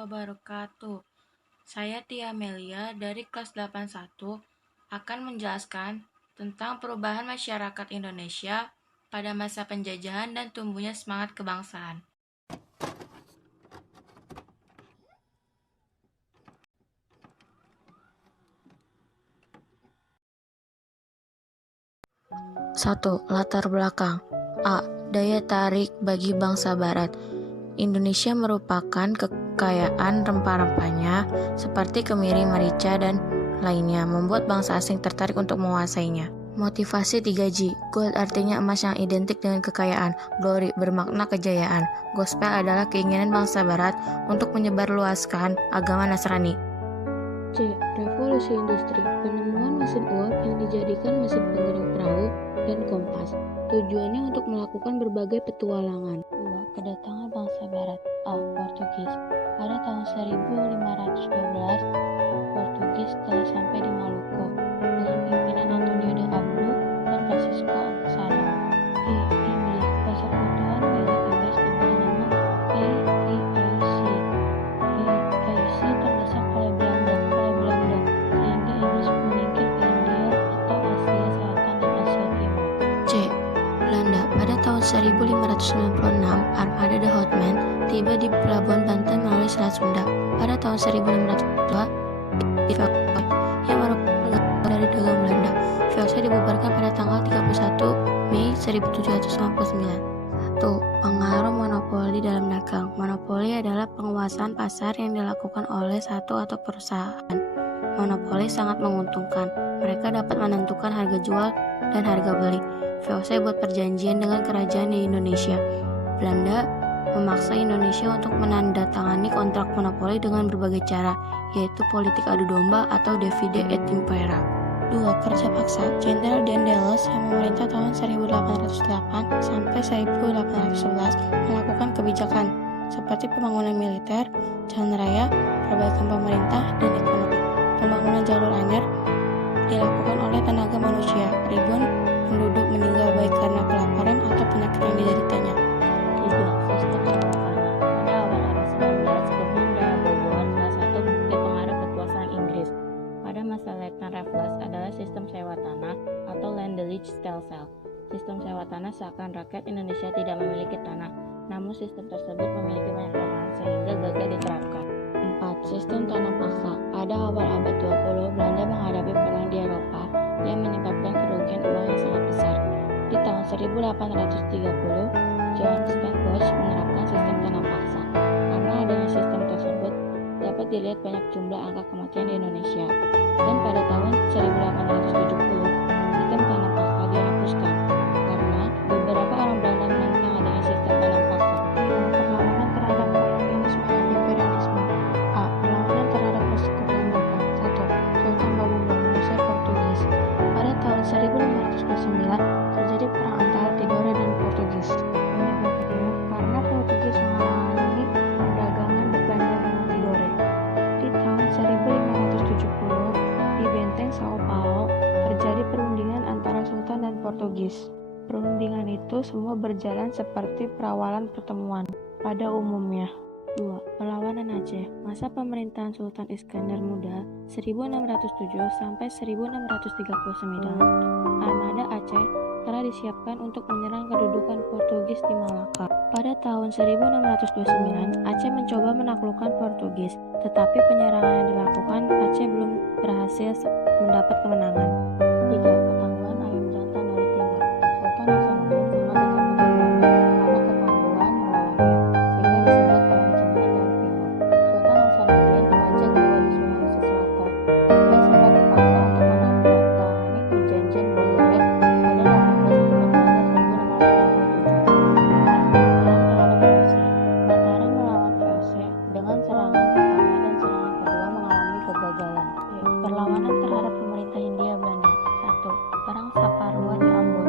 wabarakatuh. Saya Tia Melia dari kelas 81 akan menjelaskan tentang perubahan masyarakat Indonesia pada masa penjajahan dan tumbuhnya semangat kebangsaan. Satu, latar belakang. A. Daya tarik bagi bangsa Barat. Indonesia merupakan kekayaan rempah-rempahnya seperti kemiri, merica, dan lainnya, membuat bangsa asing tertarik untuk menguasainya. Motivasi 3G. Gold artinya emas yang identik dengan kekayaan. Glory bermakna kejayaan. Gospel adalah keinginan bangsa Barat untuk menyebarluaskan agama Nasrani. C. Revolusi industri. Penemuan mesin uap yang dijadikan mesin penggerak perahu dan kompas. Tujuannya untuk melakukan berbagai petualangan. 2. Kedatangan bangsa Barat. A. Portugis. Pada tahun 1512, Portugis telah sampai di Maluku dengan pimpinan Antonio de Abreu dan Francisco Pizarro. B. Inggris. Persekutuan milik Inggris diberi nama AAC. AAC terdesak oleh Belanda sehingga Inggris menyingkir ke India atau Asia Selatan dan Asia Timur. C. Belanda. Pada tahun 1596, armada The Houtman tiba di pelabuhan Banten melalui Selat Sunda. Pada tahun 1502, VOC yang merupakan negara dari dagang Belanda. VOC dibubarkan pada tanggal 31 Mei 1799. 1. Pengaruh monopoli dalam dagang. Monopoli adalah penguasaan pasar yang dilakukan oleh satu atau perusahaan. Monopoli sangat menguntungkan. Mereka dapat menentukan harga jual dan harga beli. VOC buat perjanjian dengan kerajaan di Indonesia. Belanda memaksa Indonesia untuk menandatangani kontrak monopoli dengan berbagai cara, yaitu politik adu domba atau divide et impera. 2. Kerja paksa. Jenderal Daendels yang memerintah tahun 1808 sampai 1811 melakukan kebijakan seperti pembangunan militer, jalan raya, perbaikan pemerintah, dan ekonomi. Pembangunan jalur anyar dilakukan oleh tenaga manusia. Ribuan penduduk meninggal baik karena kelaparan atau penyakit yang dideritanya. 3. Sistem sewa tanah. Pada awal abad 19, kebun raya Bogor salah satu bukti pengaruh kekuasaan Inggris. Pada masa Letnan Raffles adalah sistem sewa tanah atau Land-Lease Stelsel. Sistem sewa tanah seakan rakyat Indonesia tidak memiliki tanah, namun sistem tersebut memiliki banyak kelemahan sehingga gagal diterapkan. 4. Sistem tanam paksa. Pada awal abad 20, Belanda menghadapi perang di Eropa yang menyebabkan kerugian uang yang sangat besar. Di tahun 1830, John Stellenbosch menerapkan sistem tanam paksa. Karena adanya sistem tersebut, dapat dilihat banyak jumlah angka kematian di Indonesia. Dan pada tahun 1870, sistem tanam paksa dihapuskan karena beberapa orang Belanda menentang adanya sistem tanam paksa. Perlawanan terhadap kolonialisme dan imperialisme. A. Perlawanan terhadap persekutuan dagang. 1. Sultan Babungga menguasai Portugis. Pada tahun 1529 terjadi perang antara Tidore dan Portugis. Banyak berpikir karena Portugis menghalangi perdagangan Belanda dengan Tidore. Di tahun 1570 di benteng Sao Paulo terjadi perundingan antara Sultan dan Portugis. Perundingan itu semua berjalan seperti perawalan pertemuan pada umumnya. 2. Perlawanan Aceh. Masa pemerintahan Sultan Iskandar Muda 1607 sampai 1639. Armada Aceh telah disiapkan untuk menyerang kedudukan Portugis di Malaka. Pada tahun 1629, Aceh mencoba menaklukkan Portugis, tetapi penyerangan yang dilakukan Aceh belum berhasil mendapat kemenangan. 3. Ketangguhan ayam jantan dari timur. Sultan Hasanuddin sama dengan Belanda karena ketangguhan melawannya, sehingga disebut ayam jantan dari timur. Sultan Hasanuddin mengajak bahwa di Sulawesi Selatan, dia sempat dipaksa untuk menandatangani perjanjian Bogoret pada 18 November 1697. 4. Perang terhadap VOC. Mataram melawan VOC dengan serangan pertama dan serangan kedua mengalami kegagalan. Perlawanan terhadap pemerintah Hindia Belanda. 1. Perang Saparua di Ambon.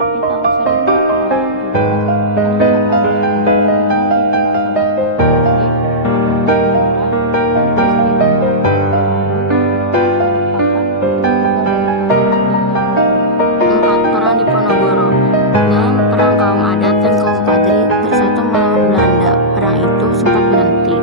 Di tahun 1817, Perang Saparua diadakan dengan pimpinan Thomas Mackenzie, Ambon Belanda, dan Gusti Muhammad merupakan tunggal dari pasukan Belanda. 4. Perang di Ponorogo. Dalam perang kaum adat dan kaum Padri bersatu melawan Belanda. Perang itu sempat berhenti.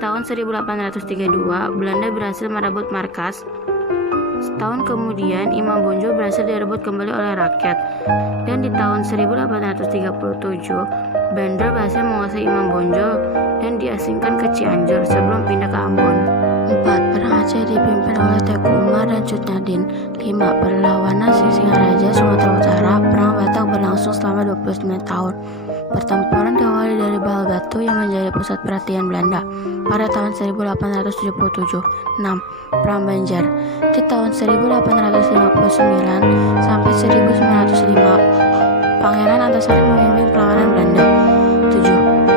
tahun 1832, Belanda berhasil merebut markas. Setahun kemudian, Imam Bonjol berhasil direbut kembali oleh rakyat. Dan di tahun 1837, Belanda berhasil menguasai Imam Bonjol dan diasingkan ke Cianjur sebelum pindah ke Ambon. 4. Perang Aceh dipimpin oleh Teuku Umar dan Cut Nyadin. 5. Perlawanan Singaraja Sumatera Utara. Perang Batak berlangsung selama 29 tahun. Pertempuran diawali dari Baal Batu yang menjadi pusat perhatian Belanda pada tahun 1877. 6. Perang Banjar. Di tahun 1859 sampai 1905, Pangeran Antasari memimpin perlawanan Belanda. 7.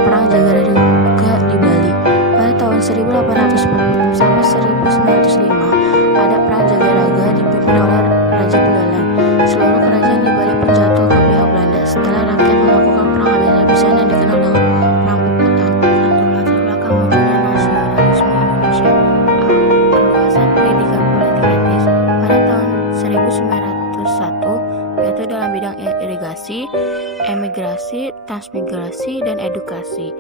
Perang Jagaraga di Bali. Pada tahun 1840 sampai 1905, ada Perang Jagaraga dipimpin oleh Raja Buleleng. Seluruh kerajaan di Bali pun jatuh ke pihak Belanda setelah rakyat melakukan perang habis-habisan yang dikenal dengan Perang Puputan. 1. Latar belakang munculnya nasionalisme Indonesia. Perluasan pendidikan politik etis pada tahun 1901, yaitu dalam bidang irigasi, emigrasi, transmigrasi, dan edukasi.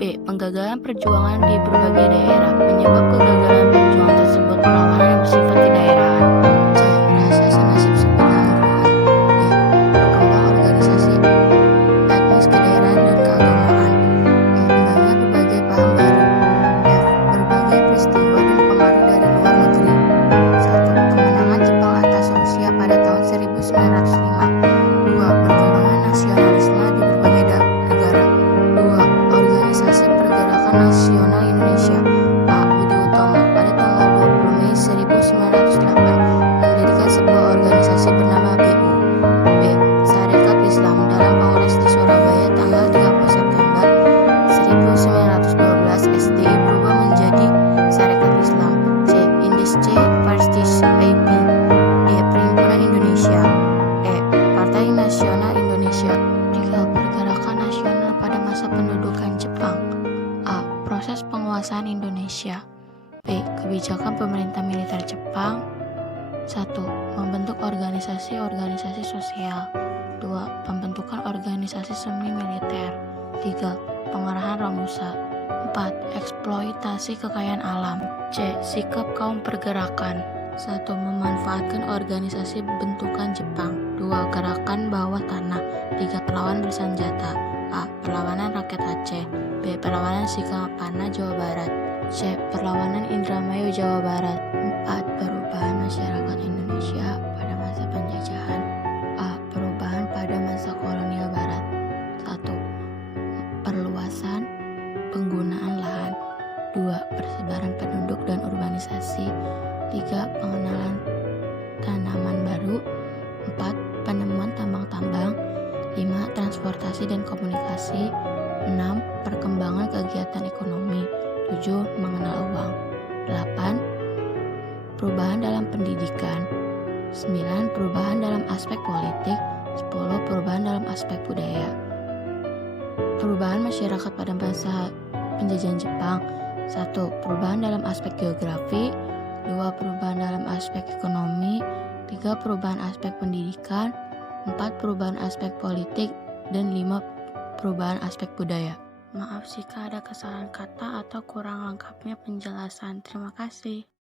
B. Penggagalan perjuangan di berbagai daerah. Penyebab kegagalan perjuangan tersebut perlawanan yang bersifat kedaerahan. C. Rasa senasib sepenangguhan. D. Berkembang organisasi etnis kedaerahan dan keagamaan. E. Kembangnya berbagai paham baru. F. Berbagai peristiwa dan pengaruh dari luar negeri. 1. Kemenangan Jepang atas Rusia pada tahun 1905. 2. Perkembangan nasionalisme di berbagai negara. 2. Organisasi Pergerakan Nasional Indonesia. A. Budi Utomo pada tanggal 20 Mei 1908 mendirikan sebuah organisasi bernama BU. B. Sarekat Islam dalam Kongres di Surabaya tanggal 30 September 1912, SDI berubah menjadi Sarekat Islam. C. Indische Partij IP. D. Perhimpunan Indonesia. E. Partai Nasional Indonesia. 3. Pergerakan nasional pada masa pendudukan Jepang. A. Proses penguasaan Indonesia. B. Kebijakan pemerintah militer Jepang. 1. Membentuk organisasi-organisasi sosial. 2. Pembentukan organisasi semi militer. 3. Pengerahan Romusa. 4. Eksploitasi kekayaan alam. C. Sikap kaum pergerakan. 1. Memanfaatkan organisasi bentukan Jepang. 2. Gerakan bawah tanah. 3. Perlawanan bersenjata. A. Perlawanan rakyat Aceh. B. Perlawanan Singamangara Jawa Barat. C. Perlawanan Indramayu Jawa Barat. 4. Perubahan masyarakat Indonesia pada masa penjajahan. A. Perubahan pada masa kolonial Barat. 1. Perluasan penggunaan lahan. 2. Persebaran penduduk dan urbanisasi. 3. Pengenalan tanaman baru. 4. Penemuan tambang-tambang. 5. Transportasi dan komunikasi. 6. Perkembangan kegiatan ekonomi. 7. Mengenal uang. 8. Perubahan dalam pendidikan. 9. Perubahan dalam aspek politik. 10. Perubahan dalam aspek budaya. Perubahan masyarakat pada masa penjajahan Jepang. 1. Perubahan dalam aspek geografi. 2. Perubahan dalam aspek ekonomi. 3. Perubahan aspek pendidikan. 4. Perubahan aspek politik. Dan 5. Perubahan aspek budaya. Maaf jika ada kesalahan kata atau kurang lengkapnya penjelasan. Terima kasih.